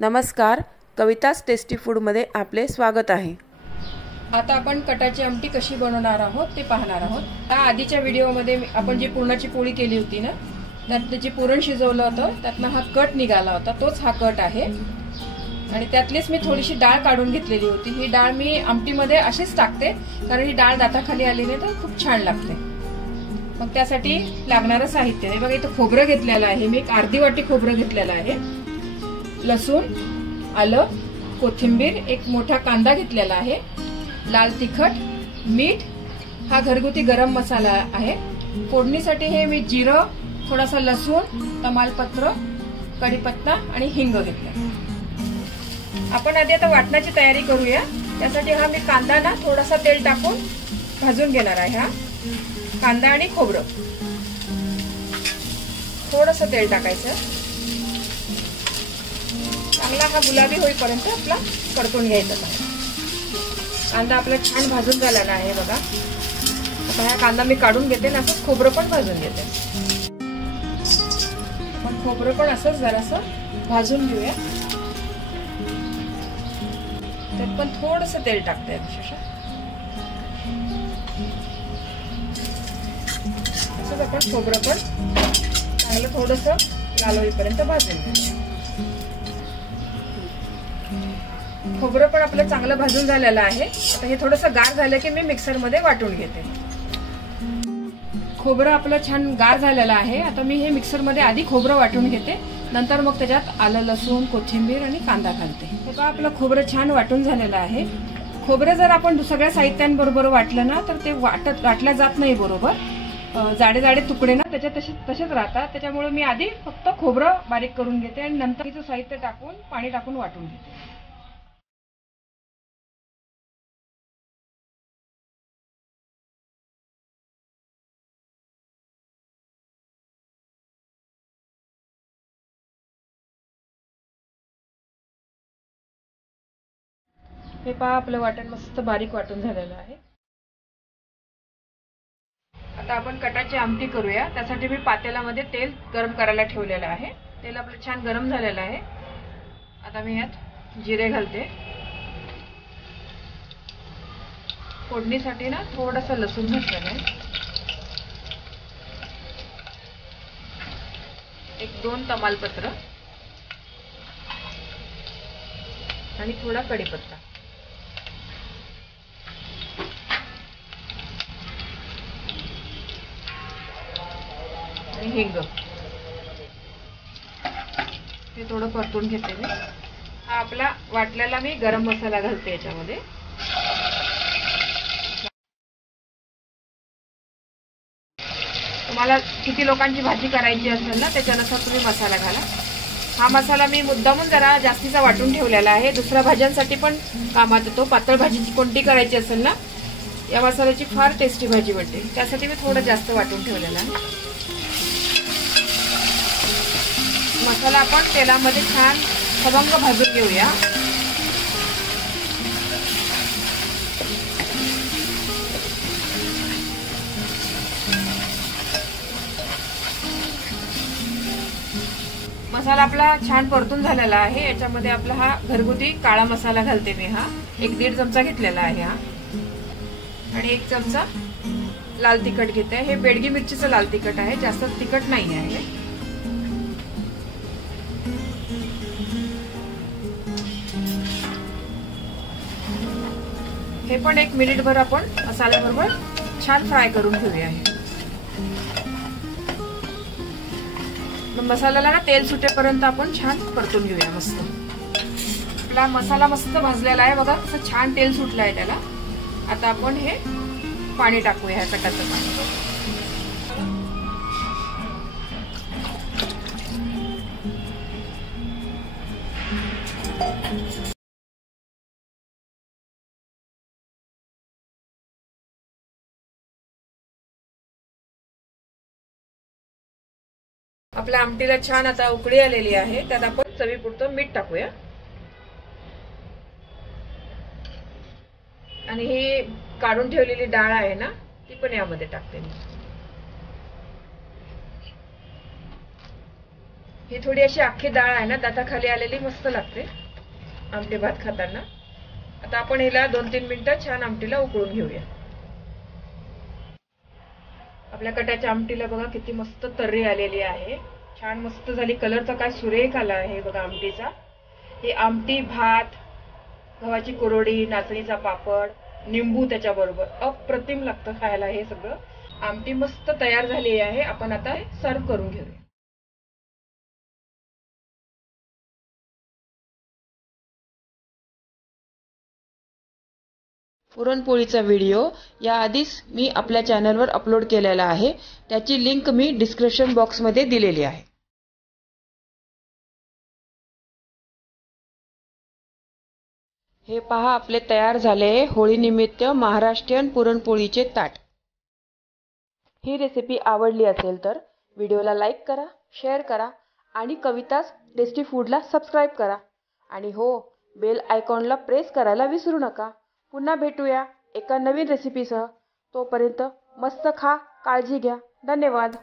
नमस्कार, कविता's टेस्टी फूडमध्ये आपले स्वागत आहे। आता आपण कटाची आमटी कशी बनवणार आहोत ते पाहणार आहोत। त्या आधीच्या व्हिडिओमध्ये आपण जी पुरणाची पोळी केली होती ना, त्यात जे पुरण शिजवलं होतं त्यातनं हा कट निघाला होता, तोच हा कट आहे। आणि त्यातलीच मी थोडीशी डाळ काढून घेतलेली होती। ही डाळ मी आमटीमध्ये अशीच टाकते, कारण ही डाळ दाताखाली आली नाही तर खूप छान लागते। मग त्यासाठी लागणारं साहित्य आहे बघा, इथं खोबरं घेतलेलं आहे मी, एक अर्धी वाटी खोबरं घेतलेलं आहे। लसूण, आलं, कोथिंबीर, एक मोठा कांदा घेतलेला आहे, लाल तिखट, मीठ, हा घरगुती गरम मसाला आहे। फोडणीसाठी हे मी जिरं, थोडासा लसूण, तमालपत्र, कढीपत्ता आणि हिंग घेतला। आपण आधी आता वाटणाची तयारी करूया। त्यासाठी हा मी कांदा ना थोडासा तेल टाकून भाजून घेणार आहे। हा कांदा आणि खोबरं थोडंसं तेल टाकायचं, चांगला हा गुलाबी होईपर्यंत आपला परतून घ्यायचा। कांदा आपला छान भाजून झालेला आहे बघा। आता हा कांदा मी काढून घेते आणि असंच खोबरं पण भाजून घेते। पण खोबरं पण असंच जरासं भाजून घेऊया। त्यात पण थोडंसं तेल टाकते विशेष। असंच आपण खोबरं पण चांगलं थोडंसं लाल होईपर्यंत भाजून घेऊया। खोबरं पण आपलं चांगलं भाजून झालेलं आहे। आता हे थोडंसं गार झालं की मी मिक्सर मध्ये वाटून घेते। खोबरं आपलं छान गार झालेलं आहे। आता मी हे मिक्सर मध्ये आधी खोबरं वाटून घेते, नंतर मग त्याच्यात आलं, लसूण, कोथिंबीर आणि कांदा घालते। हे पहा आपलं खोबरं छान वाटून झालेलं आहे। खोबरं जर आपण सगळ्या साहित्यांबरोबर वाटलं ना तर ते वाटल्या जात नाही बरोबर, जाडे जाडे तुकडे ना त्याच्यात तसेच राहतात। त्याच्यामुळे मी आधी फक्त खोबरं बारीक करून घेते आणि नंतर तिचं साहित्य टाकून पाणी टाकून वाटून घेते। हे पहा आपलं वाटण मस्त बारीक वाटून झालेलं आहे। आता आपण कटाची आमटी करूया। त्यासाठी मी पातेल्यामध्ये तेल गरम करायला ठेवलेलं आहे। तेल आपलं छान गरम झालेलं आहे। आता मी यात जिरे घालते। फोडणीसाठी ना थोडंसं लसूण घातलेलं आहे, एक दोन तमालपत्र आणि थोडा कढीपत्ता आणि हिंग, हे थोडं परतून घेते मी। हा आपला वाटलेला मी गरम मसाला घालते याच्यामध्ये। तुम्हाला किती लोकांची भाजी करायची असेल ना त्याच्यानुसार तुम्ही मसाला घाला। हा मसाला मी मुद्दामून जरा जास्तीचा वाटून ठेवलेला आहे, दुसऱ्या भाज्यांसाठी पण कामात येतो। पातळ भाजीची कोणती करायची असेल ना, या मसाल्याची फार टेस्टी भाजी बनते, त्यासाठी मी थोडं जास्त वाटून ठेवलेला आहे। मसाला आपण तेलामध्ये छान खमंग भाजून घेऊया। मसाला आपला छान परतून झालेला आहे। याच्यामध्ये आपला हा घरगुती काळा मसाला घालते मी। हा 1-1.5 चमचा घेतलेला आहे हा, आणि 1 चमचा लाल तिखट घेते। हे बेडगी मिरचीचं लाल तिखट आहे, जास्त तिखट नाही आहे। हे पण 1 मिनिटभर आपण मसाल्याबरोबर छान फ्राय करून घेऊया। मसाल्याला ना तेल सुटेपर्यंत आपण छान परतून घेऊया मस्त। आपला मसाला मस्त भाजलेला आहे बघा, कसं छान तेल सुटलं आहे त्याला। आता आपण हे पाणी टाकूया, ह्या कटाचं पाणी। आपल्या आमटीला छान आता उकळी आलेली आहे, त्यात आपण चवीपुरतं मीठ टाकूया। आणि ही काढून ठेवलेली डाळ आहे ना, ती पण यामध्ये टाकते मी। ही थोडी अशी अख्खी डाळ आहे ना, दाताखाली आलेली मस्त लागते आमटी भात खाताना. आता आपण हिला 2-3 मिनिटं छान आमटीला उकळून घेऊया. आपल्या कटाच्या आमटीला बघा किती मस्त तर्री आलेली आहे. छान मस्त झाली. कलरचा काय सुरेख आला आहे बघा आमटीचा. ही आमटी, भात, गव्हाची कुरवडी, नाचणीचा पापड, निंबू त्याच्याबरोबर अप्रतिम लागतं खायला. हे सगळं आमटी मस्त तयार झाली आहे. आपण आता सर्व करून घेऊया. पुरणपोळीचा व्हिडिओ याआधीच मी आपल्या चॅनलवर अपलोड केलेला आहे. त्याची लिंक मी डिस्क्रिप्शन बॉक्समध्ये दिलेली आहे. हे पहा, आपले तयार झाले होळीनिमित्त महाराष्ट्रीयन पुरणपोळीचे ताट. ही रेसिपी आवडली असेल तर व्हिडिओला लाईक करा, शेअर करा आणि कवितास टेस्टी फूडला सबस्क्राईब करा. आणि हो, बेल आयकॉनला प्रेस करायला विसरू नका. पुन्हा भेटूया एका नवीन रेसिपीसह. तोपर्यंत मस्त खा, काळजी घ्या. धन्यवाद.